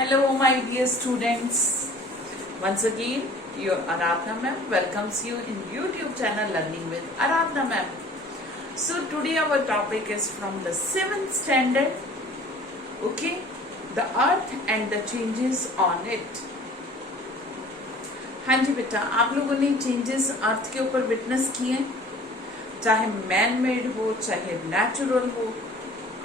Hello, my dear students. Once again, your Aradhna ma'am welcomes you in YouTube channel Learning with Aradhna ma'am. So today our topic is from the 7th standard. Okay, the earth and the changes on it. हाँ जी बेटा, आप लोगों ने changes अर्थ के ऊपर witness किए, चाहे man made हो चाहे नेचुरल हो.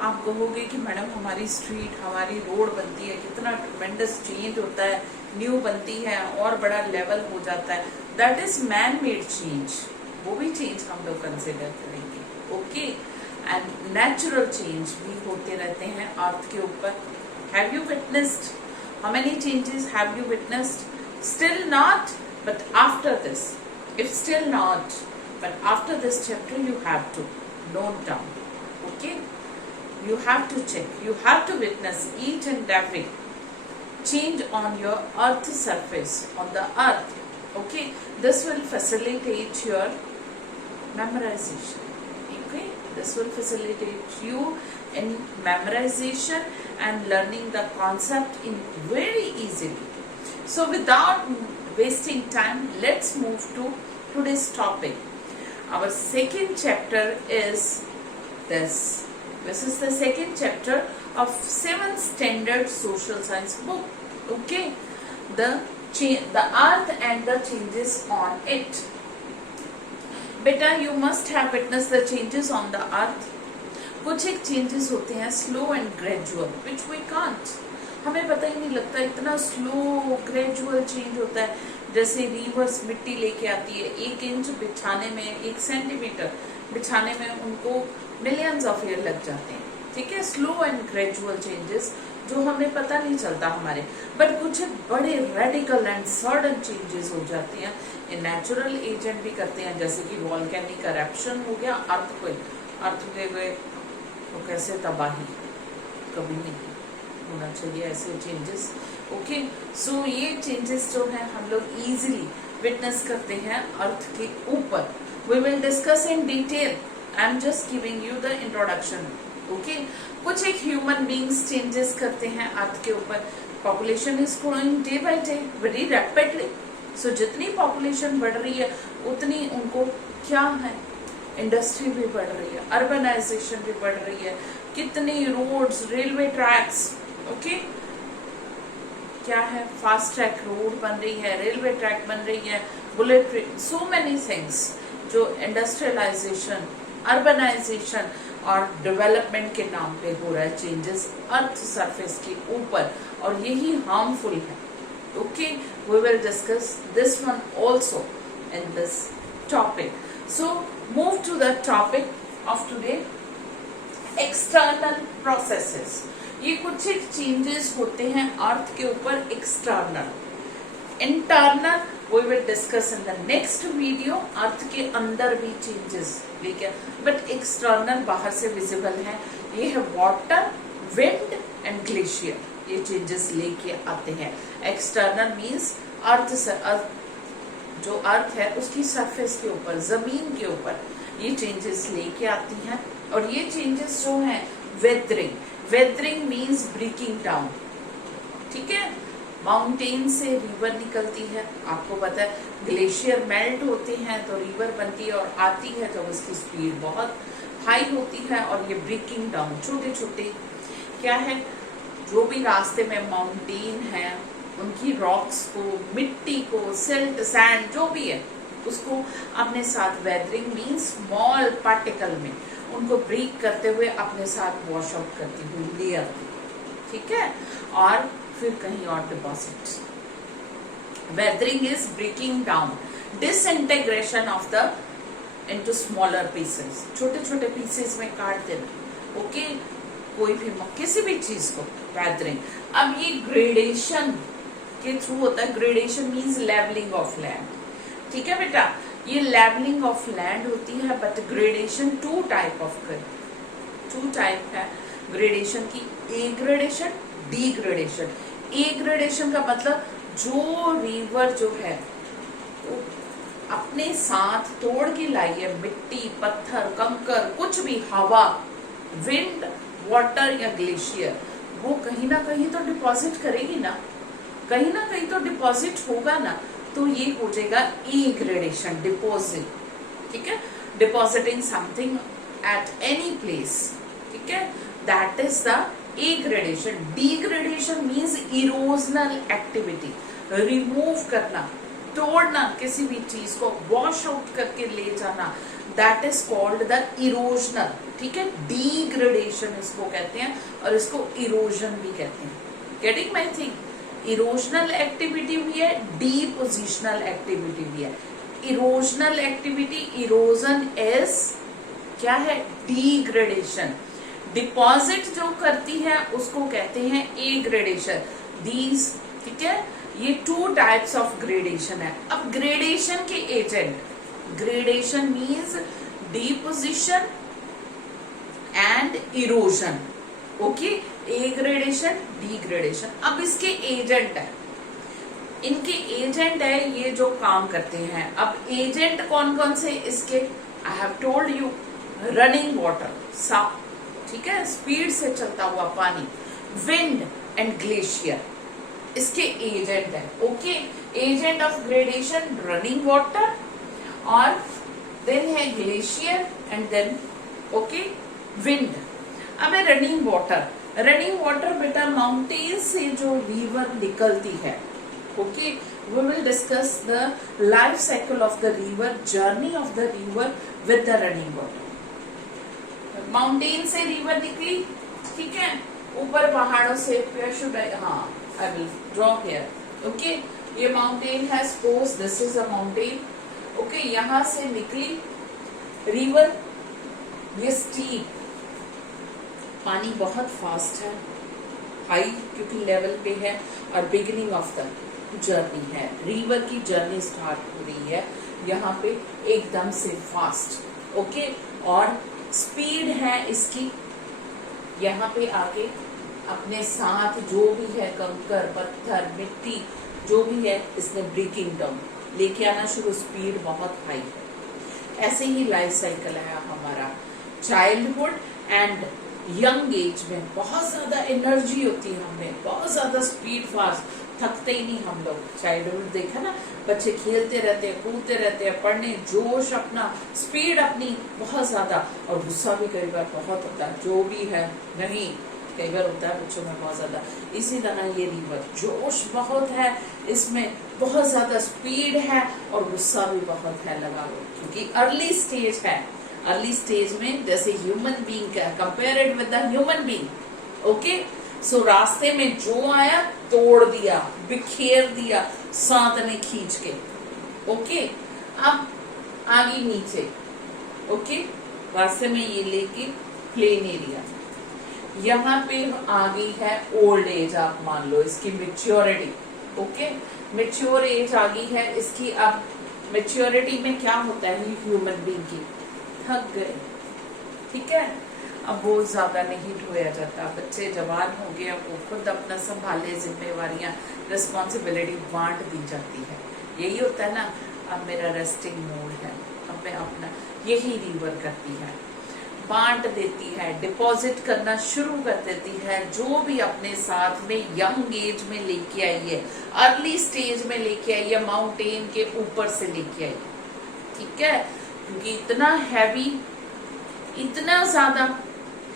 आप कहोगे कि मैडम हमारी स्ट्रीट हमारी रोड बनती है, कितना ट्रमेंडस चेंज होता है, न्यू बनती है और बड़ा लेवल हो जाता है. That is man made change, वो भी चेंज हम लोग कंसिडर करेंगे. ओके, एंड नेचुरल चेंज भी होते रहते हैं अर्थ के ऊपर. Have you witnessed? How many changes have you witnessed? Still not, but after this, if still not, but after this chapter you have to note down. Okay, you have to check, you have to witness each and every change on your earth surface, on the earth. Okay, this will facilitate your memorization. Okay, this will facilitate you in memorization and learning the concept in very easily. So without wasting time, let's move to today's topic. Our second chapter is this. This is the second chapter of 7th standard social science book. Okay, the earth and the changes on it. Beta, you must have witnessed the changes on the earth. कुछ एक changes होते हैं slow and gradual, which we can't. हमें पता ही नहीं लगता, इतना slow gradual change होता है. जैसे रिवर्स मिट्टी लेके आती है, 1 इंच बिछाने में, 1 सेंटीमीटर बिछाने में उनको मिलियंस ऑफ ईयर लग जाते हैं. ठीक है, स्लो एंड ग्रेजुअल चेंजेस जो हमें पता नहीं चलता हमारे, बट कुछ बड़े रेडिकल एंड सडन चेंजेस हो जाते हैं. ये नेचुरल एजेंट भी करते हैं, जैसे कि वॉल्केनिक एरप्शन हो गया, अर्थक्वेक तो कैसे तबाही कभी नहीं होना चाहिए ऐसे चेंजेस. ओके, सो ये चेंजेस जो है हम लोग इजीली विटनेस करते हैं अर्थ के ऊपर. We will discuss in detail. I am just giving you the introduction. Okay, कुछ एक ह्यूमन बींग्स चेंजेस करते हैं अर्थ के ऊपर. Population is growing day by day very rapidly. So जितनी पॉपुलेशन बढ़ रही है उतनी उनको क्या है, इंडस्ट्री भी बढ़ रही है, अर्बनाइजेशन भी बढ़ रही है, कितनी रोड्स, रेलवे ट्रैक्स. ओके, क्या है, फास्ट ट्रैक रोड बन रही है, रेलवे ट्रैक बन रही है, बुलेट ट्रेन, सो मेनी थिंग्स जो इंडस्ट्रियलाइजेशन, अर्बनाइजेशन और डेवलपमेंट के नाम पे हो रहा है चेंजेस अर्थ सरफेस के ऊपर, और यही हार्मफुल है. Okay, we will discuss this one also in this topic. So move to the topic of today, external processes. ये कुछ एक चेंजेस होते हैं अर्थ के ऊपर external. Internal we will discuss in the next video. Earth के अंदर भी चेंजेस, ठीक है, बट एक्सटर्नल बाहर से विजिबल है. ये है वाटर, विंड एंड ग्लेशियर. ये चेंजेस लेके आते हैं. एक्सटर्नल मींस जो अर्थ है उसकी सरफेस के ऊपर, जमीन के ऊपर ये चेंजेस लेके आती हैं. और ये चेंजेस जो हैं weathering. Weathering means breaking down. ठीक है, माउंटेन से रिवर निकलती है, आपको पता है. ग्लेशियर मेल्ट होते हैं तो रिवर बनती है और आती है तो उसकी स्पीड बहुत हाई होती है. और ये ब्रेकिंग डाउन छोटे छोटे क्या है, जो भी रास्ते में माउंटेन है उनकी रॉक्स को, मिट्टी को, सिल्ट, सैंड जो भी है उसको अपने साथ, वेदरिंग मीन्स स्मॉल पार्टिकल में उनको ब्रेक करते हुए अपने साथ वॉश आउट करती हुई लेयर. ठीक है, और फिर कहीं और deposit. Weathering is breaking down, disintegration of the into smaller pieces. छोटे छोटे पीसेस में काट देना. ओके, कोई भी किसी भी चीज को वेदरिंग. अब ये ग्रेडेशन के थ्रू होता है. Gradation means levelling of land. ठीक है बेटा, ये लेवलिंग ऑफ लैंड होती है. बट ग्रेडेशन टू टाइप है ग्रेडेशन की. Aggradation, degradation. Aggradation का मतलब जो रिवर जो है वो अपने साथ तोड़ के लाई है मिट्टी, पत्थर, कंकर, कुछ भी, हवा, विंड, वाटर या ग्लेशियर, वो कहीं ना कहीं तो डिपॉजिट करेगी ना, कहीं ना कहीं तो डिपॉजिट होगा ना, तो ये हो जाएगा ई ग्रेडेशन, डिपॉजिट, ठीक है, depositing something at any place, ठीक है, that is the A gradation. Degradation means erosional activity, remove करना, तोड़ना किसी भी चीज को, वॉश आउट करके ले जाना, that is called the erosional, ठीक है, डीग्रेडेशन इसको कहते हैं और इसको इरोजन भी कहते हैं। Getting my thing? Erosional activity भी है, डीपोजिशनल एक्टिविटी भी है। इरोजनल एक्टिविटी, इरोजन इज क्या है? डीग्रेडेशन। डिपॉजिट जो करती है उसको कहते हैं ए ग्रेडेशन। दीज, ठीक है, ये टू टाइप्स ऑफ ग्रेडेशन है। अब ग्रेडेशन के agent, gradation means deposition and erosion, okay, A gradation, D gradation. अब इसके एजेंट है, इनके एजेंट है ये जो काम करते हैं। अब एजेंट कौन कौन से इसके? I have told you, running water, साफ, ठीक है, स्पीड से चलता हुआ पानी, विंड एंड ग्लेशियर, इसके एजेंट है, okay. Agent of gradation running water, और देन है glacier and then okay wind. अब है रनिंग वाटर। रनिंग वाटर बेटा माउंटेन से जो रिवर निकलती है, okay, we will discuss the life cycle of the river, journey of the river with the running water. Mountain से river निकली, ठीक है, ऊपर पहाड़ों से, हाँ, I will draw here, okay, ये माउंटेन है, suppose this is a mountain, okay, यहाँ से निकली रिवर, ये स्टीप, पानी बहुत फास्ट है, हाई क्योंकि लेवल पे है, और बिगिनिंग ऑफ द जर्नी है, रिवर की जर्नी स्टार्ट हो रही है यहाँ पे एकदम से फास्ट, ओके, और स्पीड है इसकी, यहाँ पे आके अपने साथ जो भी है कंकर, पत्थर, मिट्टी जो भी है, इसने ब्रेकिंग डाउन लेके आना शुरू, स्पीड बहुत हाई है। ऐसे ही लाइफ साइकिल है हमारा। चाइल्डहुड एंड यंग एज में बहुत ज्यादा एनर्जी होती है हमें, बहुत ज्यादा स्पीड, फास्ट, थकते ही नहीं हम लोग। चाइल्डहुड देखा ना, बच्चे खेलते रहते हैं, कूदते रहते हैं, पढ़ने, जोश अपना, स्पीड अपनी बहुत ज्यादा, और गुस्सा भी कई बार बहुत होता है, जो भी है नहीं, कई बार होता है बच्चों में बहुत ज्यादा। इसी तरह ये रिवर, जोश बहुत है इसमें, बहुत ज्यादा स्पीड है, और गुस्सा भी बहुत है, लगा लो, क्योंकि अर्ली स्टेज है। अर्ली स्टेज में जैसे ह्यूमन बीइंग का, compare it with the human being, okay. So रास्ते में जो आया तोड़ दिया, बिखेर दिया, सांत ने खींच के, ओके। अब आगे नीचे, ओके, रास्ते में ये लेके प्लेन एरिया, यहाँ पे आ गई है ओल्ड एज, आप मान लो इसकी मेच्योरिटी, ओके, मेच्योर एज आ गई है इसकी। अब मेच्योरिटी में क्या होता है ह्यूमन बीइंग की, थक गए, ठीक है, अब बहुत ज्यादा नहीं ढोया जाता, बच्चे जवान हो गए, अब वो खुद अपना संभाले, जिम्मेवारियां, रिस्पॉन्सिबिलिटी बांट दी जाती है। यही होता है ना, अब मेरा रेस्टिंग मोड है, अब मैं अपना, यही रिवर करती है, बांट देती है, डिपॉजिट करना शुरू कर देती है जो भी अपने साथ में यंग एज में लेके आई है, अर्ली स्टेज में लेके आई है, माउंटेन के ऊपर से लेके आई, ठीक है, क्योंकि इतना हैवी, इतना ज्यादा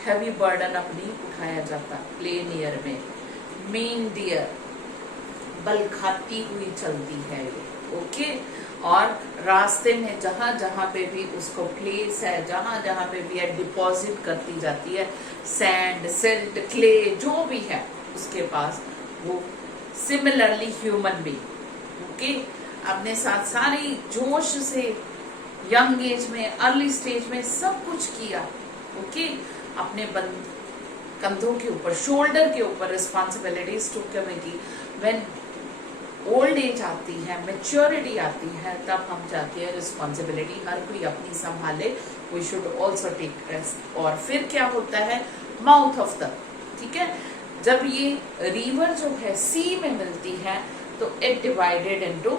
हैवी बर्डन अब नहीं उठाया जाता प्लेन एयर में। मेन डियर बल खाती हुई चलती है ये, ओके, और रास्ते में जहां जहां पे भी उसको प्लेस है, जहां जहां पे भी है, डिपॉजिट करती जाती है, सैंड, सिल्ट, क्ले जो भी है उसके पास, वो सिमिलरली ह्यूमन बीइंग, ओके, अपने साथ सारी जोश से यंग एज में, अर्ली स्टेज में सब कुछ किया, ओके, अपने कंधों के ऊपर, शोल्डर के ऊपर रिस्पॉन्सिबिलिटीज टू की। व्हेन ओल्ड एज आती है, मेच्योरिटी आती है, तब हम चाहते हैं रिस्पॉन्सिबिलिटी हर कोई अपनी संभाले, we should also take rest. और फिर क्या होता है, माउथ ऑफ द, ठीक है, जब ये रिवर जो है सी में मिलती है तो इट डिवाइडेड इनटू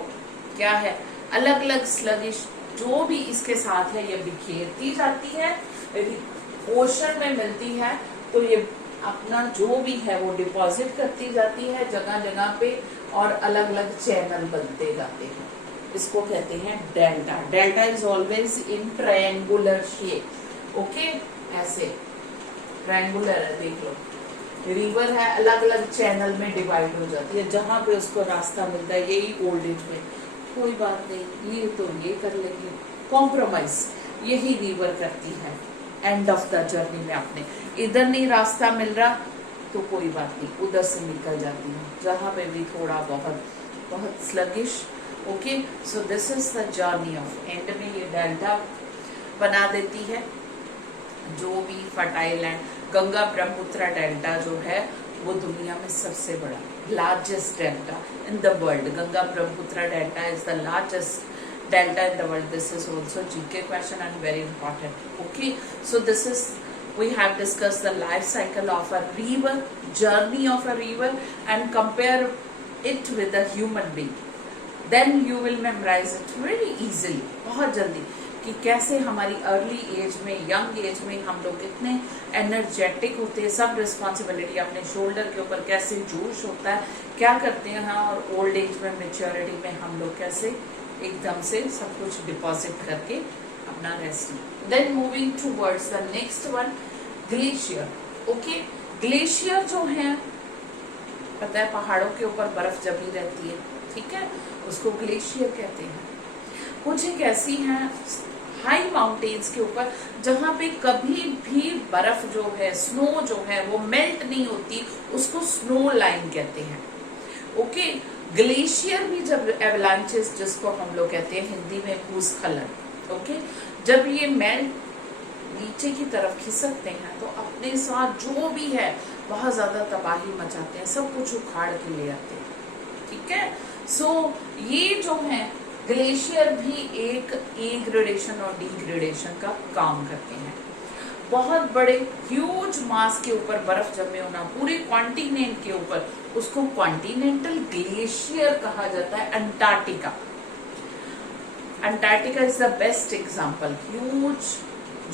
क्या है, अलग अलग स्लगिश जो भी इसके साथ है ये बिखेरती जाती है। यदि ओशन में मिलती है तो ये अपना जो भी है वो डिपॉजिट करती जाती है जगह जगह पे, और अलग अलग चैनल बनते जाते हैं। इसको कहते हैं delta. Delta is always in triangular shape. Okay, ऐसे ट्रायंगुलर है, देख लो। रिवर है, अलग अलग चैनल में डिवाइड हो जाती है, जहां पे उसको रास्ता मिलता है। यही ओल्ड एज में कोई बात नहीं, ये तो ये कर लेंगे, कॉम्प्रोमाइज यही रिवर करती है। एंड ऑफ द जर्नी में आपने इधर नहीं रास्ता मिल रहा तो कोई बात नहीं, उधर से निकल जाती है, जहां पे भी थोड़ा बहुत sluggish. Okay, so this is the journey of. And में ये डेल्टा बना देती है जो भी fertile land. Ganga Brahmaputra delta जो है वो दुनिया में सबसे बड़ा, largest delta in the world. Ganga Brahmaputra delta is the largest delta in the world. This is also GK question and very important. Okay, so this is, we have discussed the life cycle of a river, journey of a river, and compare it with a human being. Then you will memorize it very easily, बहुत जल्दी, कि कैसे हमारी early as में, young age में हम लोग कितने एनर्जेटिक होते हैं, सब रिस्पॉन्सिबिलिटी अपने शोल्डर के ऊपर कैसे जोश होता है, क्या करते हैं, और ओल्ड एज में, मेच्योरिटी में हम लोग कैसे एकदम से सब कुछ डिपॉजिट करके अपना rest. Then moving towards the next one, glacier. Okay, glacier जो है पता है पहाड़ों के ऊपर बर्फ जमी रहती है, ठीक है, उसको ग्लेशियर कहते हैं। कुछ एक ऐसी हैं हाई माउंटेन्स के ऊपर जहां पे कभी भी बर्फ जो है, स्नो जो है वो मेल्ट नहीं होती, उसको स्नो लाइन कहते हैं। ओके, ग्लेशियर भी जब एवलांचेस जिसको हम लोग कहते हैं हिंदी में भूस्खलन, ओके, जब ये मेल्ट नीचे की तरफ खिसकते हैं तो अपने साथ जो भी है बहुत ज्यादा तबाही मचाते हैं, सब कुछ उखाड़ के ले आते हैं, ठीक है। सो ये जो है ग्लेशियर भी एक ग्रेडेशन और डिग्रेडेशन का काम करते हैं। बहुत बड़े ह्यूज मास के ऊपर बर्फ जमे होना, पूरे कॉन्टिनेंट के ऊपर, उसको कॉन्टिनेंटल ग्लेशियर कहा जाता है। Antarctica is the best example. Huge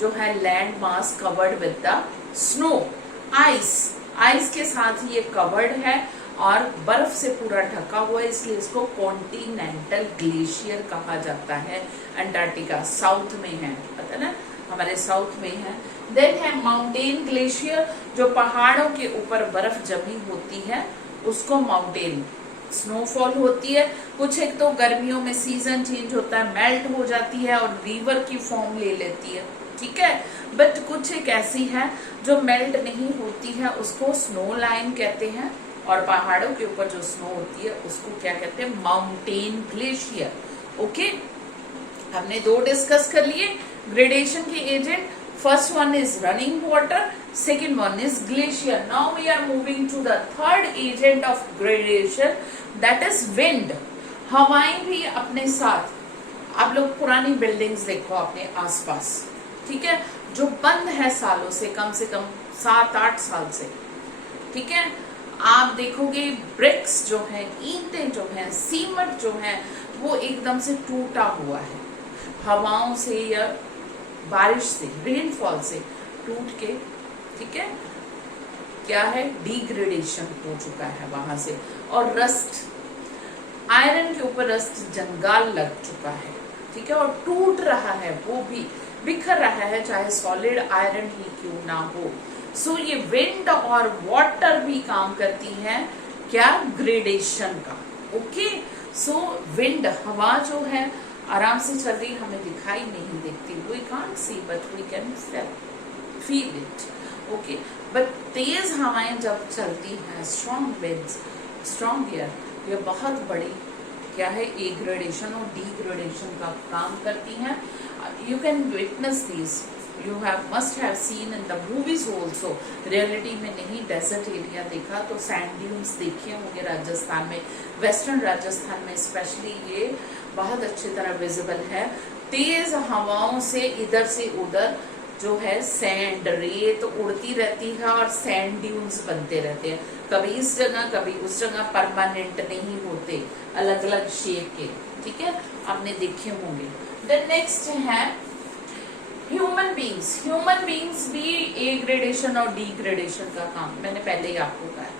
जो है land mass covered with the snow, ice के साथ ही ये कवर्ड है और बर्फ से पूरा ढका हुआ है, इसलिए इसको कॉन्टिनेंटल ग्लेशियर कहा जाता है। अंटार्कटिका साउथ में है, पता ना, हमारे साउथ में है। देन है माउंटेन ग्लेशियर, जो पहाड़ों के ऊपर बर्फ जमी होती है, उसको माउंटेन, स्नोफॉल होती है। कुछ एक तो गर्मियों में सीजन चेंज होता है, मेल्ट हो जाती है और रिवर की फॉर्म ले लेती है, ठीक है। बट कुछ एक ऐसी है जो मेल्ट नहीं होती है, उसको स्नो लाइन कहते हैं, और पहाड़ों के ऊपर जो स्नो होती है उसको क्या कहते हैं, माउंटेन ग्लेशियर। ओके, हमने दो डिस्कस कर लिए ग्रेडेशन के agent. First one is running water, second one is glacier. Now we are moving to the third agent of gradation, that is wind. हवाएं भी अपने साथ, आप लोग पुरानी बिल्डिंग्स देखो अपने आसपास, ठीक है, जो बंद है सालों से, कम 7-8 साल से, ठीक है। आप देखोगे ब्रिक्स जो है, ईंटें जो है, सीमेंट जो है, वो एकदम से टूटा हुआ है, हवाओं से या बारिश से, रेनफॉल से टूट के, ठीक है, क्या है, डिग्रेडेशन हो चुका है वहां से। और रस्ट, आयरन के ऊपर रस्ट जंगाल लग चुका है, ठीक है, और टूट रहा है, वो भी बिखर रहा है, चाहे सॉलिड आयरन ही क्यों ना हो। सो ये विंड और वाटर भी काम करती है क्या, ग्रेडेशन का। ओके, सो विंड, हवा जो है आराम से चल रही, हमें दिखाई नहीं देती, we can't see but we can feel it. Okay, but तेज हवाएं जब चलती हैं, स्ट्रॉन्ग विंड्स, स्ट्रॉन्ग एयर, ये बहुत बड़ी क्या है, ग्रेडेशन और डिग्रेडेशन का काम करती हैं। You can witness this, you must have seen in the movies also. Reality में नहीं, डेजर्ट एरिया देखा तो सैंड ड्यून्स देखे होंगे राजस्थान में, वेस्टर्न राजस्थान में स्पेशली ये बहुत अच्छी तरह विजिबल है। तेज हवाओं से इधर से उधर जो है सैंड, रेत उड़ती रहती है और सैंड ड्यून्स बनते रहते हैं, कभी इस जगह कभी उस जगह, परमानेंट नहीं होते, अलग अलग शेप के, ठीक है, आपने देखे होंगे। देन नेक्स्ट है ह्यूमन बींग्स भी ए ग्रेडेशन और डी ग्रेडेशन का काम मैंने पहले ही आपको कहा।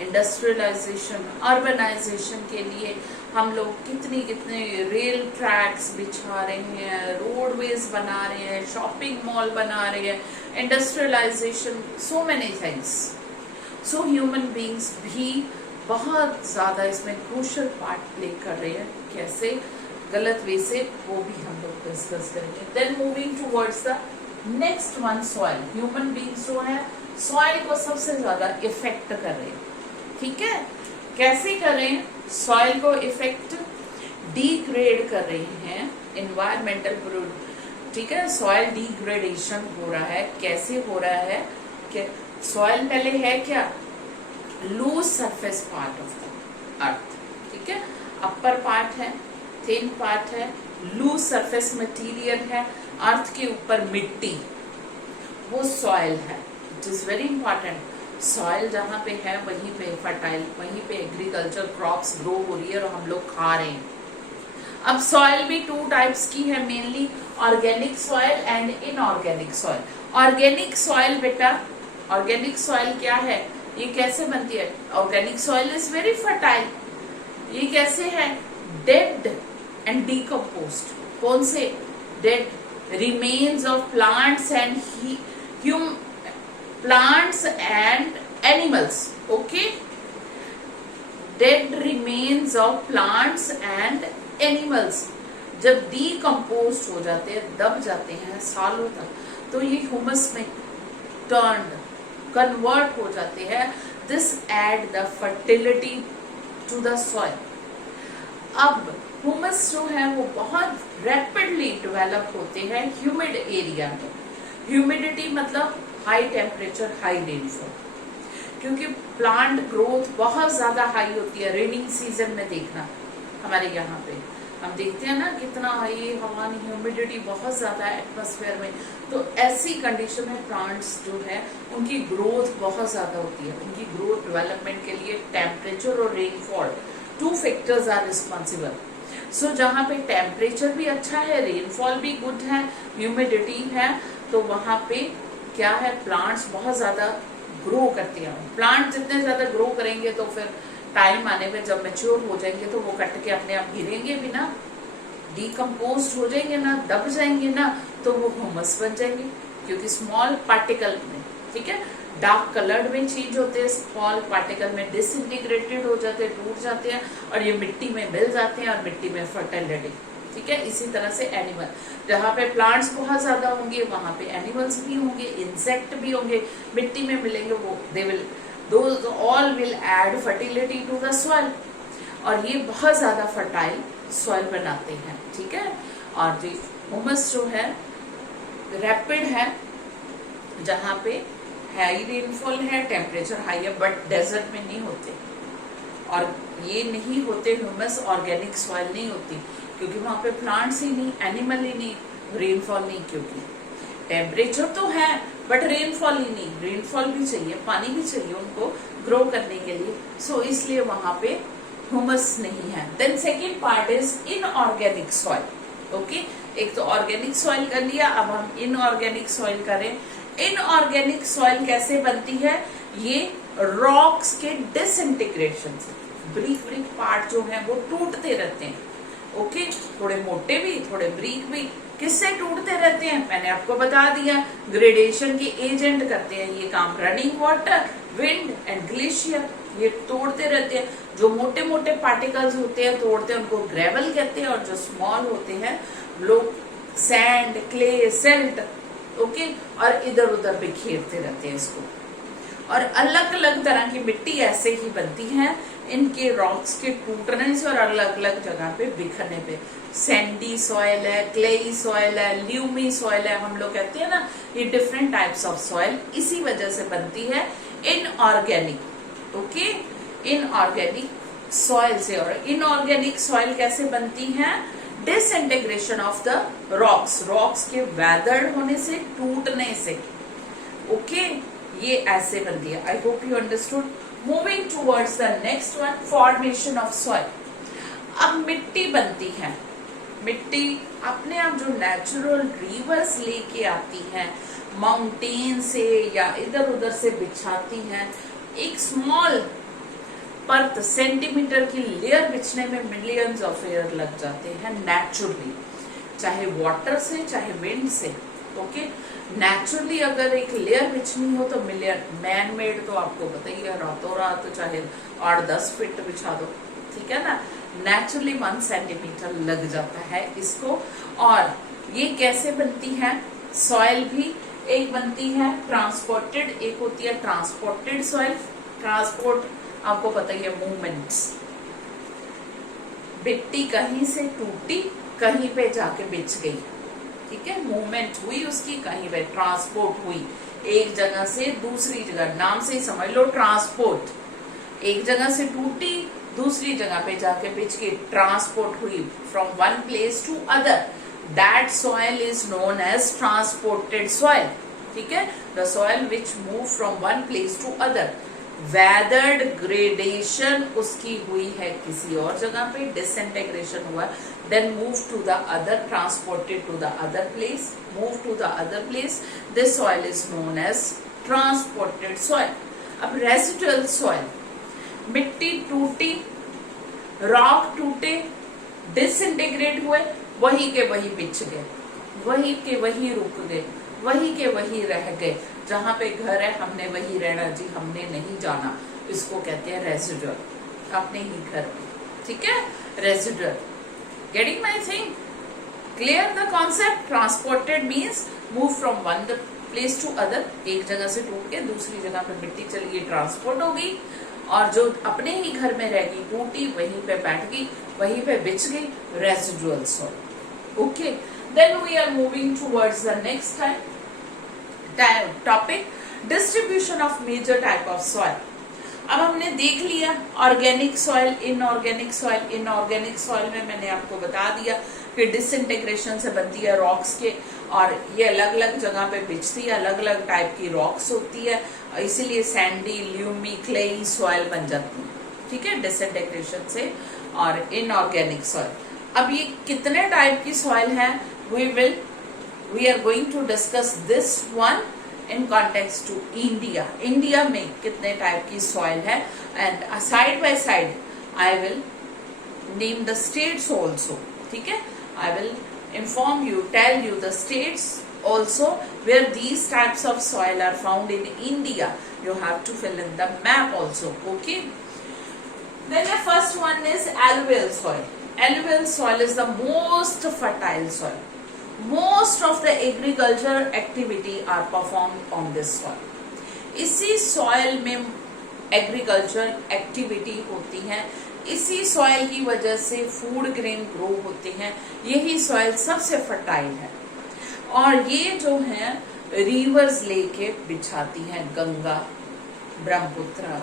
इंडस्ट्रियलाइजेशन, अर्बनाइजेशन के लिए हम लोग कितने रेल ट्रैक्स बिछा रहे हैं, रोडवेज बना रहे हैं, शॉपिंग मॉल बना रहे हैं, industrialisation, so many things. So human beings भी बहुत ज्यादा इसमें क्रूशियल पार्ट प्ले कर रहे हैं। कैसे, गलत वे से, वो भी हम लोग डिस्कस करेंगे। Then moving towards the next one, soil. Human beings जो है सॉइल को सबसे ज्यादा इफेक्ट कर रहे हैं। ठीक है, कैसे कर रहे हैं? सॉइल को इफेक्ट डिग्रेड कर रहे हैं, एनवायरमेंटल प्रोडक्ट। ठीक है, सॉइल डिग्रेडेशन हो रहा है। कैसे हो रहा है कि सॉइल पहले है क्या, loose surface part of the earth. ठीक है, अपर पार्ट है, थिन पार्ट है, लूज सरफेस मटेरियल है, अर्थ के ऊपर मिट्टी, वो सॉइल है। It is very important. Soil जहां पे है वहीं पे फर्टाइल, वहीं पे एग्रीकल्चर क्रॉप्स ग्रो हो रही है और हम लोग खा रहे हैं। अब सॉइल भी टू टाइप्स की है mainly, organic soil and inorganic soil. Organic soil बेटा, ऑर्गेनिक सॉइल क्या है, ये कैसे बनती है? Organic soil is very fertile. ये कैसे है? Dead and decomposed. कौन से? Dead remains of plants and plants and animals. Okay, dead remains of plants and animals जब डिकम्पोज हो जाते हैं, दब जाते हैं सालों तक, तो ये ह्यूमस में कन्वर्ट हो जाते हैं। This add the fertility to the soil. अब ह्यूमस जो है वो बहुत रैपिडली डेवलप होते हैं ह्यूमिड एरिया में। ह्यूमिडिटी मतलब हाई टेम्परेचर, हाई रेनफॉल, क्योंकि प्लांट ग्रोथ बहुत ज्यादा हाई होती है। रेनिंग सीजन में देखना, हमारे यहाँ पे हम देखते हैं ना कितना हाई हवा, ह्यूमिडिटी बहुत ज्यादा है एटमॉस्फेयर में। तो ऐसी कंडीशन में प्लांट्स जो है उनकी ग्रोथ बहुत ज्यादा होती है। उनकी ग्रोथ डेवलपमेंट के लिए टेम्परेचर और rainfall, two factors are responsible. So जहाँ पे टेम्परेचर भी अच्छा है, रेनफॉल भी गुड है, ह्यूमिडिटी है, तो वहां पे क्या है, प्लांट्स बहुत ज्यादा ग्रो करते हैं। प्लांट जितने ज्यादा ग्रो करेंगे तो फिर टाइम आने पे जब मैच्योर हो जाएंगे तो वो कट के अपने आप गिरेंगे भी ना, डिकम्पोज हो जाएंगे ना, दब जाएंगे ना, तो वो ह्यूमस बन जाएंगे। क्योंकि स्मॉल पार्टिकल में, ठीक है, डार्क कलर्ड में चेंज होते हैं, स्मॉल पार्टिकल में डिसइंटीग्रेटेड हो जाते हैं, टूट जाते हैं और ये मिट्टी में मिल जाते हैं और मिट्टी में फर्टिलिटी। ठीक है, इसी तरह से एनिमल, जहाँ पे प्लांट्स बहुत ज्यादा होंगे वहां पे एनिमल्स भी होंगे, इंसेक्ट भी होंगे, मिट्टी में मिलेंगे, वो they will those all will add fertility to the soil और ये बहुत ज्यादा फर्टाइल सॉइल बनाते हैं। ठीक है, और जो ह्यूमस जो है रैपिड है, जहाँ पे हाई रेनफॉल है, टेम्परेचर हाई है, बट डेजर्ट में नहीं होते। और ये नहीं होते ह्यूमस, ऑर्गेनिक सॉइल नहीं होती, क्योंकि वहां पे प्लांट्स ही नहीं, एनिमल ही नहीं, रेनफॉल नहीं, क्योंकि टेम्परेचर तो है बट रेनफॉल ही नहीं। रेनफॉल भी चाहिए, पानी भी चाहिए उनको ग्रो करने के लिए। सो इसलिए वहां पे ह्यूमस नहीं है। Then second part is inorganic soil. Okay, एक तो ऑर्गेनिक सॉइल कर लिया, अब हम इनऑर्गेनिक सॉइल करें। इनऑर्गेनिक सॉइल कैसे बनती है? ये रॉक्स के डिसइंटीग्रेशन से, ब्रीक ब्रीक पार्ट जो है वो टूटते रहते हैं। ओके, थोड़े मोटे भी, थोड़े ब्रीक भी। किससे टूटते रहते हैं? मैंने आपको बता दिया, ग्रेडेशन के एजेंट करते हैं ये काम। Running water, wind and glacier, ये तोड़ते रहते हैं। जो मोटे मोटे पार्टिकल्स होते हैं तोड़ते हैं, उनको ग्रेवल कहते हैं, और जो स्मॉल होते हैं लोग सैंड, क्ले, सेल्ट, ओके, और इधर उधर बिखेरते रहते हैं इसको। और अलग अलग तरह की मिट्टी ऐसे ही बनती है, इनके रॉक्स के टूटने से और अलग अलग जगह पे बिखरने पे। सैंडी सॉइल है, क्लेई सॉइल है, ल्यूमी सॉइल है, हम लोग कहते हैं ना, ये डिफरेंट टाइप्स ऑफ सॉइल इसी वजह से बनती है इनऑर्गेनिक। ओके, इनऑर्गेनिक सॉइल से। और इनऑर्गेनिक सॉइल कैसे बनती है? Disintegration of the rocks, rocks के वेदर्ड होने से, टूटने से। ओके, ये ऐसे बनती है। I hope you understood. Moving towards the next one, formation of soil. अब मिट्टी बनती है, मिट्टी अपने आप जो नेचुरल रिवर्स लेके आती हैं माउंटेन से या इधर उधर से बिछाती हैं, एक स्मॉल परत सेंटीमीटर की लेयर बिछने में मिलियंस ऑफ ईयर लग जाते हैं नेचुरली, चाहे वाटर से चाहे विंड से। ओके, नेचुरली अगर एक लेयर बिछनी हो तो मिलियन, मैन मेड तो आपको पता ही है रातों रात चाहे 8-10 फीट बिछा दो, ठीक है ना, नेचुरली 1 सेंटीमीटर लग जाता है इसको। और ये कैसे बनती है, सॉइल भी एक बनती है ट्रांसपोर्टेड, एक होती है ट्रांसपोर्टेड सॉइल। ट्रांसपोर्ट आपको पता ही है, मूवमेंट्स, मिट्टी कहीं से टूटी कहीं पे जाके बिछ गई, ठीक है, मूवमेंट हुई उसकी, कहीं पे ट्रांसपोर्ट हुई एक जगह से दूसरी जगह, नाम से ही समझ लो ट्रांसपोर्ट। एक जगह से टूटी दूसरी जगह पे जाके बिछ के ट्रांसपोर्ट हुई from one place to other, that soil is known as transported soil, ठीक है, the soil which move from one place to other. Weathered gradation उसकी हुई है किसी और जगह पे, डिसइंटीग्रेशन हुआ, then move to the other, transported to the other place, move to the other place, this soil is known as transported soil. अब residual soil, मिट्टी टूटी, रॉक टूटे, डिसइंटीग्रेट हुए, वही के वही बिछ गए, वही के वही रुक गए, वही के वही रह गए, जहां पे घर है हमने वही रहना जी, हमने नहीं जाना, इसको कहते हैं रेसिडुअल, अपने ही घर में, ठीक है, residual. Getting my thing, clear the concept. Transported means move from one place to other, एक जगह से टूट के दूसरी जगह पे मिट्टी चली गई, ट्रांसपोर्ट हो गई, और जो अपने ही घर में रह गई, टूटी, वहीं पे बैठ गई, वहीं पे बिछ गई, residual soil. Okay, then we are moving towards the next topic, distribution of major type of soil. अब हमने देख लिया organic soil, inorganic soil. Inorganic soil में मैंने आपको बता दिया कि डिसइंटीग्रेशन से बनती है रॉक्स के, और ये अलग अलग जगह पे बिछती है, अलग अलग टाइप की रॉक्स होती है, इसीलिए सैंडी, ल्यूमी, क्लेई सॉइल बन जाती है, ठीक है, डिसइंटीग्रेशन से। और इनऑर्गेनिक सॉइल, अब ये कितने टाइप की सॉइल है, we are going to discuss this one in context to India. India में कितने टाइप की सॉइल है, and side by side I will name the states also, ठीक है, I will inform you, tell you the states also where these types of soil are found in India. You have to fill in the map also, okay. Then the first one is alluvial soil. Alluvial soil is the most fertile soil. Most of the agriculture activity are performed on this soil. इसी soil में agriculture activity होती है, इसी soil की वजह से food grain grow होते हैं, यही सॉइल सबसे फर्टाइल है। और ये जो है रिवर्स लेके बिछाती हैं, गंगा, ब्रह्मपुत्र,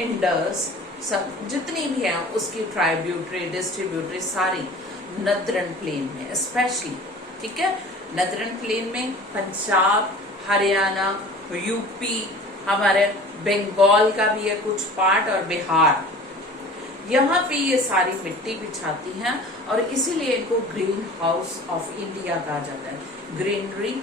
इंडस, सब जितनी भी है उसकी ट्राइब्यूटरी, डिस्ट्रीब्यूटरी सारी नदरन प्लेन में स्पेशली, ठीक है, नदरन प्लेन में पंजाब, हरियाणा, यूपी, हमारे बंगाल का भी है कुछ पार्ट, और बिहार, यहाँ पे ये सारी मिट्टी बिछाती हैं, और इसीलिए इनको ग्रीन हाउस ऑफ इंडिया कहा जाता है। ग्रीनरी,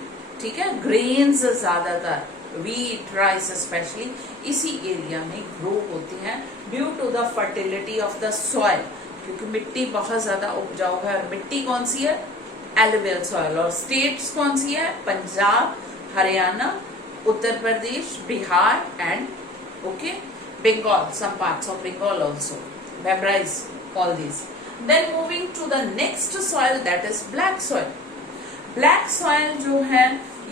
ठीक है, ग्रेन्स ज्यादातर, वीट, राइस स्पेशली इसी एरिया में ग्रो होती हैं due to the fertility of the soil, क्योंकि मिट्टी बहुत ज्यादा उपजाऊ है। और मिट्टी कौन सी है, एलुवियल सॉइल। और स्टेट्स कौन सी है, Punjab, Haryana, Uttar Pradesh, Bihar and okay Bengal, some parts of Bengal also. Memorize all these. Then moving to the next soil, that is black soil. Black soil जो है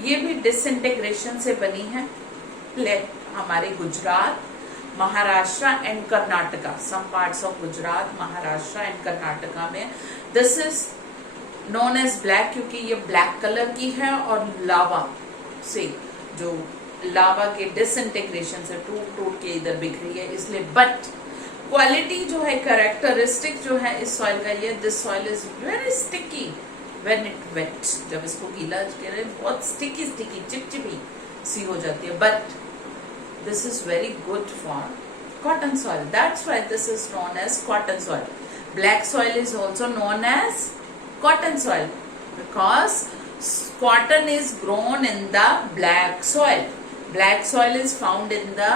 ये भी डिसइंटीग्रेशन से बनी है। हमारे Gujarat, Maharashtra and Karnataka, some parts of Gujarat, Maharashtra and Karnataka में this is known as black, क्योंकि ये ब्लैक कलर की है और लावा से, जो लावा के डिसइंटीग्रेशन से टूट टूट के इधर बिखरी है इसलिए। बट क्वालिटी जो है, कैरेक्टरिस्टिक जो है इस सॉइल का ये, this soil is very sticky when it wet, जब इसको गीला करें बहुत स्टिकी स्टिकी चिपचिपी सी हो जाती है। But this is very good for cotton soil, that's why this is known as cotton soil. Black soil is also known as cotton soil. Because cotton is grown in the black soil. Black soil is found in the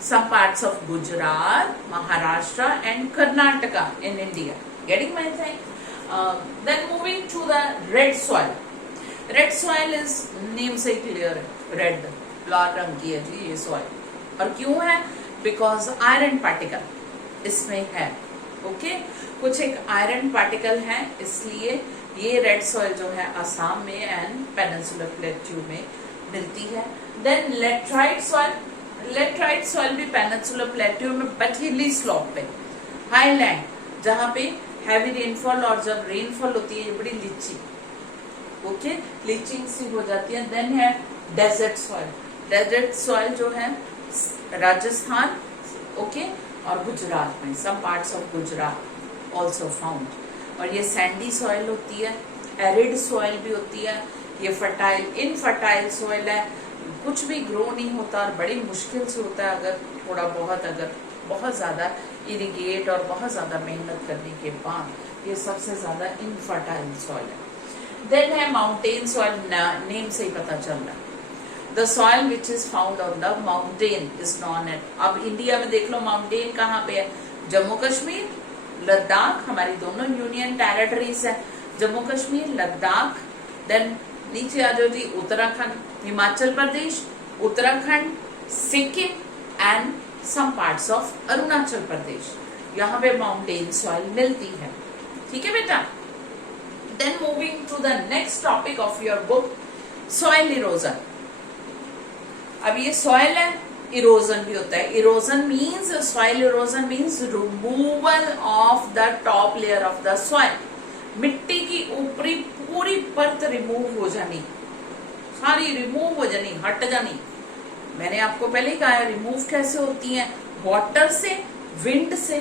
some parts of Gujarat, Maharashtra and Karnataka in India. Getting my thing? Then moving to the red soil. Red soil is name से clear है, red लाल रंग की है जी ये soil. और क्यों है? Because iron particle इसमें है. ओके कुछ एक आयरन पार्टिकल है, इसलिए ये रेड सॉइल जो है असम में एंड पेनिनसुलर प्लेट्यू में मिलती है. देन लेटराइट सॉइल भी पेनिनसुलर प्लेट्यू में बट हिली स्लोप पे, हाईलैंड जहां पे हैवी रेनफॉल, और जब रेनफॉल होती है ये बड़ी लीची, ओके लीचिंग सी हो जाती है. देन है डेजर्ट सॉइल जो है राजस्थान, ओके और गुजरात में, some parts of Gujarat also found. और ये सैंडी सॉइल होती है, एरिड सॉइल भी होती है, ये फर्टाइल इनफर्टाइल सॉइल है, कुछ भी ग्रो नहीं होता और बड़ी मुश्किल से होता है अगर बहुत ज्यादा इरिगेट और बहुत ज्यादा मेहनत करने के बाद, ये सबसे ज्यादा इनफर्टाइल सॉइल है. देन है माउंटेन सॉइल, नेम से ही पता चल रहा है. The soil which is found on the mountain is known as. अब इंडिया में देख लो माउंटेन कहाँ पे है, जम्मू कश्मीर, लद्दाख, हमारी दोनों यूनियन टेरिटरीज है, जम्मू कश्मीर, लद्दाख. देन नीचे आ जाओ जी, Uttarakhand, Himachal Pradesh, Uttarakhand, Sikkim and some parts of Arunachal Pradesh. यहाँ पे माउंटेन सॉइल मिलती है. ठीक है बेटा. Then moving to the next topic of your book, soil erosion. अब ये सॉइल है, इरोजन भी होता है. Erosion means, soil erosion means removal of the top layer of the soil. मिट्टी की ऊपरी पूरी परत रिमूव हो जानी, सारी रिमूव हो जानी, हट जानी. मैंने आपको पहले ही कहा है रिमूव कैसे होती है, वाटर से, विंड से.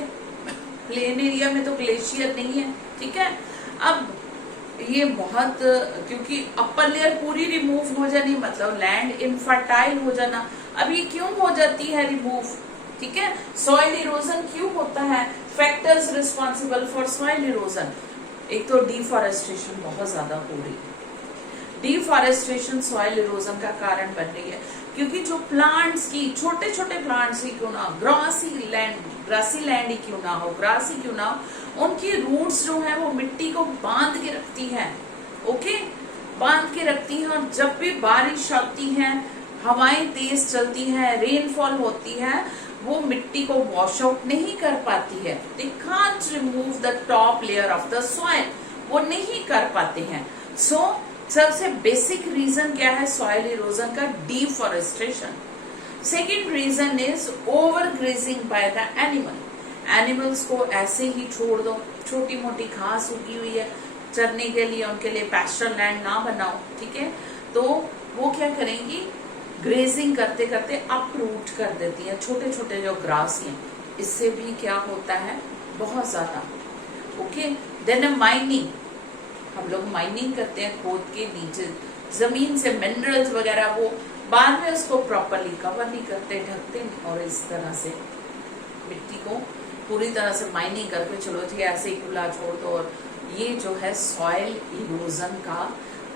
प्लेन एरिया में तो ग्लेशियर नहीं है, ठीक है. अब ये बहुत, क्योंकि अपर लेयर पूरी रिमूव हो जानी मतलब लैंड इनफर्टाइल हो जाना. अब ये क्यों हो जाती है रिमूव, ठीक है. सॉइल इरोजन क्यों होता है, factors responsible for soil erosion. एक तो डिफॉरेस्टेशन बहुत ज्यादा हो रही है. डिफॉरेस्टेशन सॉइल इरोजन का कारण बन रही है, क्योंकि जो प्लांट्स की छोटे छोटे प्लांट्स ही क्यों ना, ग्रासी लैंड ही क्यों ना हो, उनकी रूट्स जो है वो मिट्टी को बांध के रखती हैं. ओके बांध के रखती हैं, और जब भी बारिश आती है, हवाएं तेज चलती हैं, रेनफॉल होती है, वो मिट्टी को वॉश आउट नहीं कर पाती है. They can't remove the top layer of the soil, वो नहीं कर पाते हैं. सो सबसे बेसिक रीजन क्या है सॉइल इरोजन का, deforestation. Second reason is over grazing by the animals को ऐसे ही छोड़ दो, छोटी मोटी घास उगी हुई है चरने के लिए, उनके लिए पैस्चर लैंड ना बनाओ, ठीक है. तो वो क्या करेंगी, ग्रेजिंग करते करते अपरूट कर देती है छोटे छोटे जो ग्रास हैं. इससे भी क्या होता है बहुत ज्यादा. ओके. देन माइनिंग, हम लोग माइनिंग करते हैं, खोद के नीचे जमीन से मिनरल्स वगैरह, वो बाद में उसको प्रॉपरली कवर नहीं करते, ढकते नहीं, और इस तरह से मिट्टी को पूरी तरह से माइनिंग करके चलो जी ऐसे ही खुला छोड़ दो, और ये जो है सॉइल इरोजन का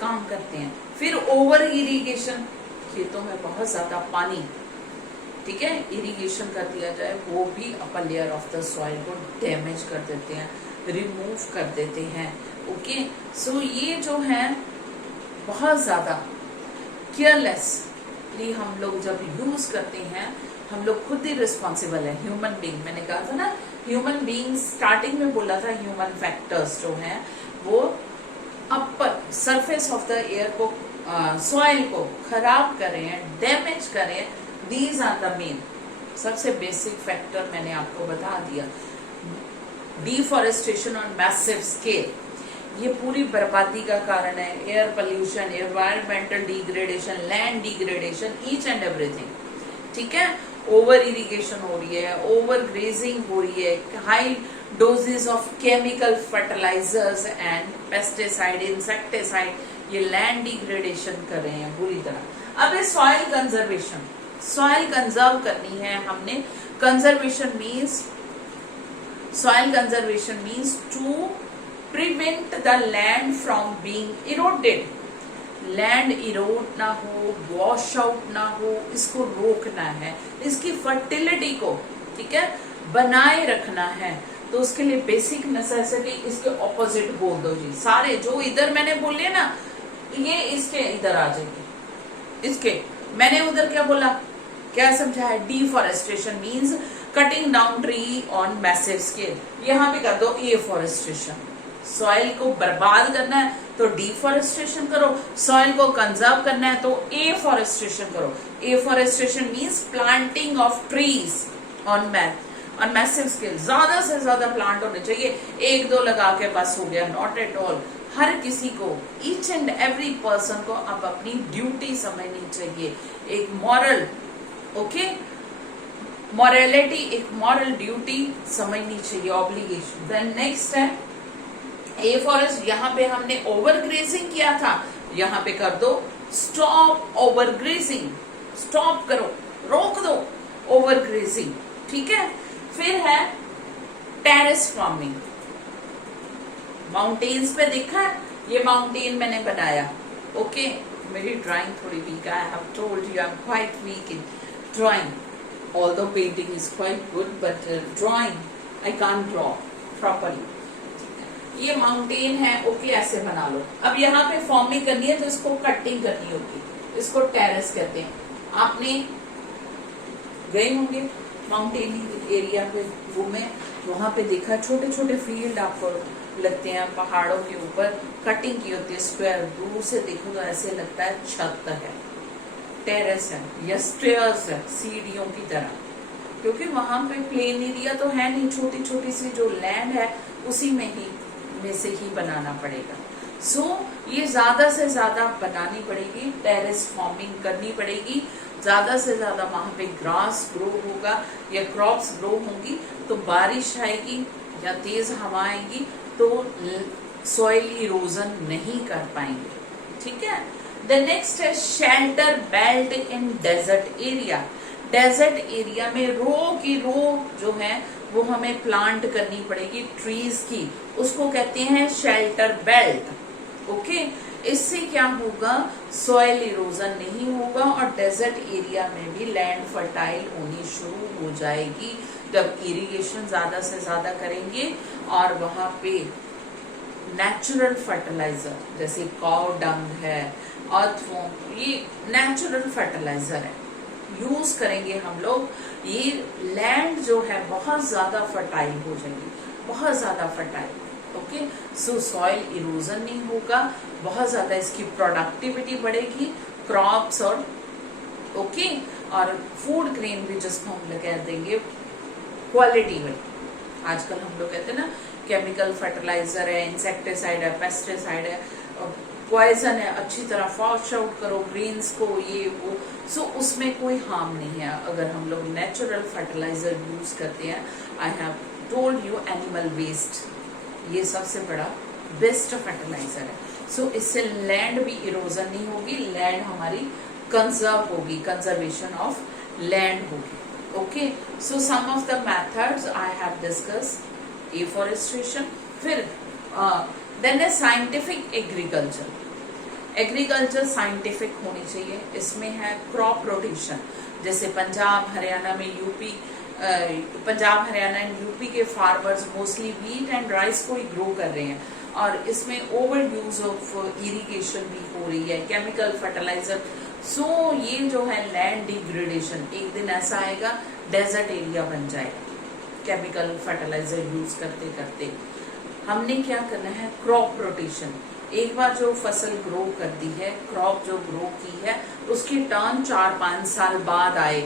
काम करते हैं. फिर ओवर इरिगेशन, खेतों में बहुत ज्यादा पानी, ठीक है, इरिगेशन कर दिया जाए, वो भी upper layer of the soil को डैमेज कर देते हैं, रिमूव कर देते हैं. ओके. सो ये जो है बहुत ज्यादा केयरलेसली हम लोग जब यूज करते हैं, हम लोग खुद ही रिस्पॉन्सिबल है. ह्यूमन बीइंग, मैंने कहा था ना, ह्यूमन बीइंग स्टार्टिंग में बोला था, ह्यूमन फैक्टर्स जो हैं वो upper surface of the air को, सॉइल को खराब करें, डैमेज करें. दीज आर द मेन, सबसे बेसिक फैक्टर मैंने आपको बता दिया. डिफॉरेस्टेशन ऑन मैसिव स्केल, ये पूरी बर्बादी का कारण है. Air pollution, environmental degradation, land degradation, each and everything, ठीक है. ओवर इरिगेशन हो रही है, ओवर ग्रेजिंग हो रही है, high doses of chemical fertilisers and pesticide, insecticide, ये लैंड डिग्रेडेशन कर रहे हैं बुरी तरह. अब ये सॉइल कंजर्वेशन, सॉइल कंजर्व करनी है हमने. Conservation means, soil conservation means to prevent the land from being eroded, land erode ना हो, वॉश आउट ना हो, इसको रोकना है, इसकी फर्टिलिटी को, ठीक है, बनाए रखना है। तो उसके लिए बेसिक नेसेसिटी इसके ऑपोजिट बोल दो जी, सारे जो इधर मैंने बोले ना ये इसके इधर आ जाएंगे। इसके मैंने उधर क्या बोला, क्या समझाया, deforestation means cutting down tree on massive scale, यहाँ पे कर दो एफॉरेस्टेशन। सॉइल को बर्बाद करना है तो डिफॉरेस्टेशन करो, सॉइल को कंजर्व करना है तो एफॉरेस्टेशन करो। Afforestation means planting of trees on massive scale, ज्यादा से ज्यादा प्लांट होने चाहिए, एक दो लगा के बस हो गया, नॉट एट ऑल। हर किसी को, ईच एंड एवरी पर्सन को अब अपनी ड्यूटी समझनी चाहिए, एक मॉरल, ओके, मॉरलिटी, एक मॉरल ड्यूटी समझनी चाहिए, ऑब्लिगेशन। देन नेक्स्ट है ए फॉरेस्ट, यहाँ पे हमने ओवर ग्रेजिंग किया था, यहाँ पे कर दो स्टॉप ओवर ग्रेजिंग, स्टॉप करो, रोक दो ओवर ग्रेजिंग, ठीक है। फिर है टेरेस फार्मिंग, माउंटेन्स पे देखा है, ये माउंटेन मैंने बनाया, ओके। मेरी ड्राइंग थोड़ी weak, I have told you I am quite weak in drawing, although painting is quite good but drawing I can't draw properly। ये माउंटेन है, ओके, ऐसे बना लो। अब यहाँ पे फॉर्मिंग करनी है तो इसको कटिंग करनी होगी, इसको टेरेस कहते हैं। आपने गए होंगे माउंटेन एरिया पे, घूमे, वहां पे देखा छोटे छोटे फील्ड आपको लगते हैं, पहाड़ों के ऊपर कटिंग की होती है स्क्वायर, दूर से देखो तो ऐसे लगता है छत है, टेरेस है या स्टेयर्स है, सीढ़ियों की तरह, क्योंकि वहां पे प्लेन एरिया तो है नहीं, छोटी छोटी सी जो लैंड है उसी में से ही बनाना पड़ेगा। सो ये ज्यादा से ज्यादा बनानी पड़ेगी, टेरेस फार्मिंग करनी पड़ेगी, ज्यादा से ज्यादा वहां पे ग्रास ग्रो होगा या क्रॉप्स ग्रो होंगी, तो बारिश आएगी या तेज हवा आएगी तो सॉइल इरोजन नहीं कर पाएंगे, ठीक है। द नेक्स्ट है shelter belt in desert area. Desert area में रो की रो जो है वो हमें प्लांट करनी पड़ेगी ट्रीज की, उसको कहते हैं शेल्टर बेल्ट, ओके। इससे क्या होगा, सॉइल इरोजन नहीं होगा और डेजर्ट एरिया में भी लैंड फर्टाइल होनी शुरू हो जाएगी जब इरिगेशन ज्यादा से ज्यादा करेंगे और वहां पे नेचुरल फर्टिलाइजर जैसे काउ डंग है, अर्थवॉर्म, ये नेचुरल फर्टिलाइजर है, यूज करेंगे हम लोग। ये लैंड जो है बहुत ज्यादा फर्टाइल हो जाएगी, बहुत ज्यादा फर्टाइल, ओके। सो सॉइल इरोजन नहीं होगा, बहुत ज्यादा इसकी प्रोडक्टिविटी बढ़ेगी, क्रॉप्स और ओके, और फूड ग्रेन भी जिसको हम लोग कह देंगे क्वालिटी में। आजकल हम लोग कहते हैं ना केमिकल फर्टिलाइजर है, इंसेक्टिसाइड है, पेस्टिसाइड है, पॉइजन है, अच्छी तरह वॉश आउट करो ग्रेन्स को, ये वो, सो उसमें कोई हार्म नहीं है अगर हम लोग नेचुरल फर्टिलाइजर यूज करते हैं। I have told you animal waste ये सबसे बड़ा बेस्ट फर्टिलाइजर है। सो इससे लैंड भी इरोजन नहीं होगी, लैंड हमारी कंजर्व होगी, कंजर्वेशन ऑफ लैंड होगी, okay. So some of the methods I have discussed, afforestation, फिर देन है साइंटिफिक एग्रीकल्चर। एग्रीकल्चर साइंटिफिक होनी चाहिए, इसमें है क्रॉप रोटेशन, जैसे पंजाब हरियाणा में UP, Punjab Haryana and UP के farmers mostly wheat and rice को ही ग्रो कर रहे हैं और इसमें ओवर यूज ऑफ इरिगेशन भी हो रही है, केमिकल फर्टिलाइजर। सो ये जो है लैंड डिग्रेडेशन, एक दिन ऐसा आएगा डेजर्ट एरिया बन जाएगा केमिकल फर्टिलाइजर यूज करते करते। हमने क्या करना है, क्रॉप रोटेशन। एक बार जो फसल ग्रो कर दी है, क्रॉप जो ग्रो की है, उसकी टर्न 4-5 साल बाद आए,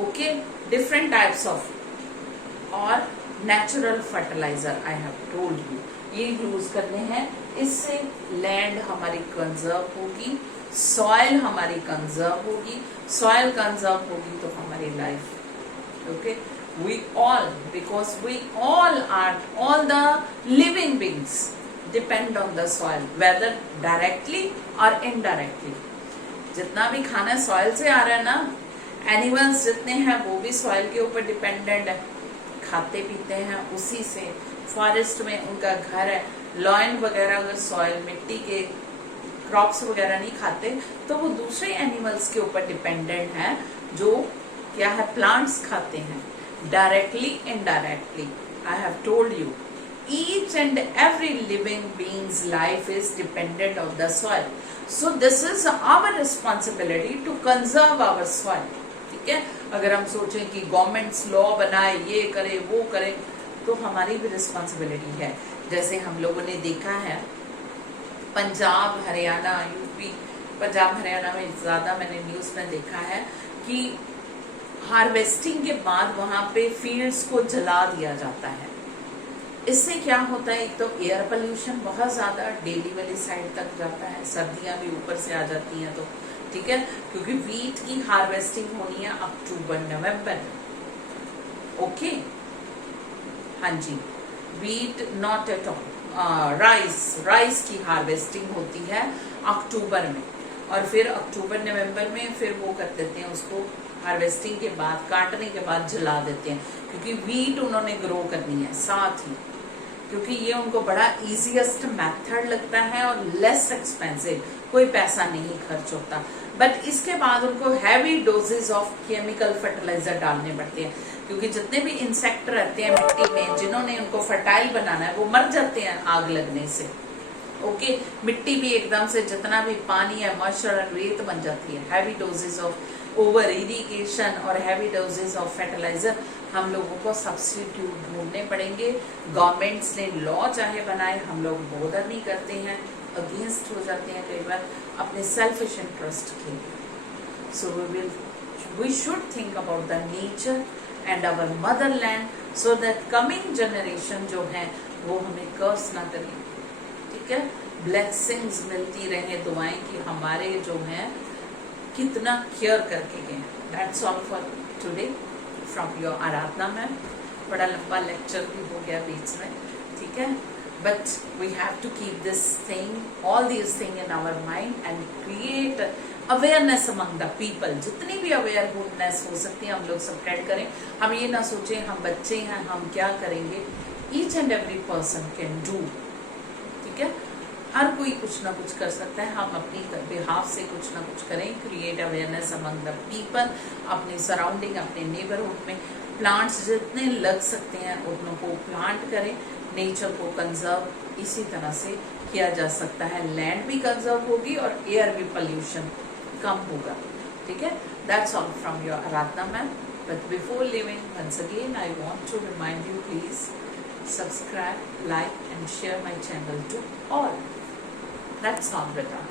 ओके। डिफरेंट टाइप्स ऑफ और natural fertiliser I have told you, ये यूज करने हैं, इससे लैंड हमारी कंजर्व होगी, सॉइल हमारी कंजर्व होगी, सॉइल कंजर्व होगी तो हमारी life, okay. We all, because we all are, all the living beings depend on the soil, whether directly or indirectly। जितना भी खाना सॉइल से आ रहा है ना, एनिमल्स जितने हैं वो भी सॉइल के ऊपर डिपेंडेंट है, खाते पीते हैं उसी से। फॉरेस्ट में उनका घर है, लॉयन वगैरह अगर सॉइल मिट्टी के क्रॉप्स वगैरह नहीं खाते तो वो दूसरे एनिमल्स के ऊपर डिपेंडेंट है जो क्या है प्लांट्स खाते हैं directly indirectly. I have told you each and every living being's life is dependent on the soil, so this is our responsibility to conserve our soil। ठीक है, अगर हम सोचें कि गवर्नमेंट्स लॉ बनाए, ये करे वो करे, तो हमारी भी रिस्पॉन्सिबिलिटी है। जैसे हम लोगों ने देखा है पंजाब हरियाणा यूपी, पंजाब हरियाणा में ज्यादा मैंने न्यूज में देखा है कि हार्वेस्टिंग के बाद वहां पे फील्ड्स को जला दिया जाता है। इससे क्या होता है, एक तो एयर पोल्यूशन बहुत ज्यादा दिल्ली वाली साइड तक जाता है, सर्दियां भी ऊपर से आ जाती हैं, तो ठीक है, क्योंकि वीट की हार्वेस्टिंग होनी है अक्टूबर नवंबर। ओके, हाँ जी, wheat not at all, rice की हार्वेस्टिंग होती है अक्टूबर में, और फिर अक्टूबर नवंबर में फिर वो कर देते हैं उसको, हार्वेस्टिंग के बाद काटने के बाद जला देते हैं, क्योंकि वीट उन्होंने ग्रो करनी है साथ ही, क्योंकि ये उनको बड़ा इजीएस्ट मेथड लगता है और लेस एक्सपेंसिव, कोई पैसा नहीं खर्च होता। बट इसके बाद उनको heavy doses of chemical fertiliser डालने पड़ते हैं, क्योंकि जितने भी इंसेक्ट रहते हैं मिट्टी में जिन्होंने उनको फर्टाइल बनाना है वो मर जाते हैं आग लगने से। ओके, मिट्टी भी एकदम से जितना भी पानी है मॉइस्चर रेत बन जाती है। Heavy doses of over irrigation और हैवी डोजेज ऑफ फर्टिलाइजर हम लोगों को सब्स्टिट्यूट ढूंढने पड़ेंगे। गवर्नमेंट्स ने लॉ चाहे बनाए, हम लोग बॉदर नहीं करते हैं, अगेंस्ट हो जाते हैं कई बार अपने सेल्फिश इंटरेस्ट के लिए। So we should think about the nature and our motherland, so that coming generation जो है वो हमें कर्स ना करें। ठीक है, ब्लेसिंग्स मिलती रहे, दुआएं कि हमारे जो हैं कितना केयर करके गए। That's all for today from your Aradhana ma'am. बड़ा लंबा लेक्चर भी हो गया बीच में, ठीक है, but we have to keep this thing, all this thing in our mind and create awareness among the people. जितनी भी अवेयरनेस हो सकती है हम लोग स्प्रेड करें। हम ये ना सोचें हम बच्चे हैं हम क्या करेंगे, each and every person can do. ठीक है, हर कोई कुछ ना कुछ कर सकता है, हम अपनी बिहाफ से कुछ ना कुछ करें। Create awareness among the people, अपने सराउंडिंग अपने नेबरहुड में प्लांट्स जितने लग सकते हैं उतनों को प्लांट करें। नेचर को कंजर्व इसी तरह से किया जा सकता है, लैंड भी कंजर्व होगी और एयर भी पोल्यूशन कम होगा। ठीक है, that's all from your Aradhana ma'am. But before leaving once again I want to remind you, please subscribe, like and share my channel to all. That's all, beta.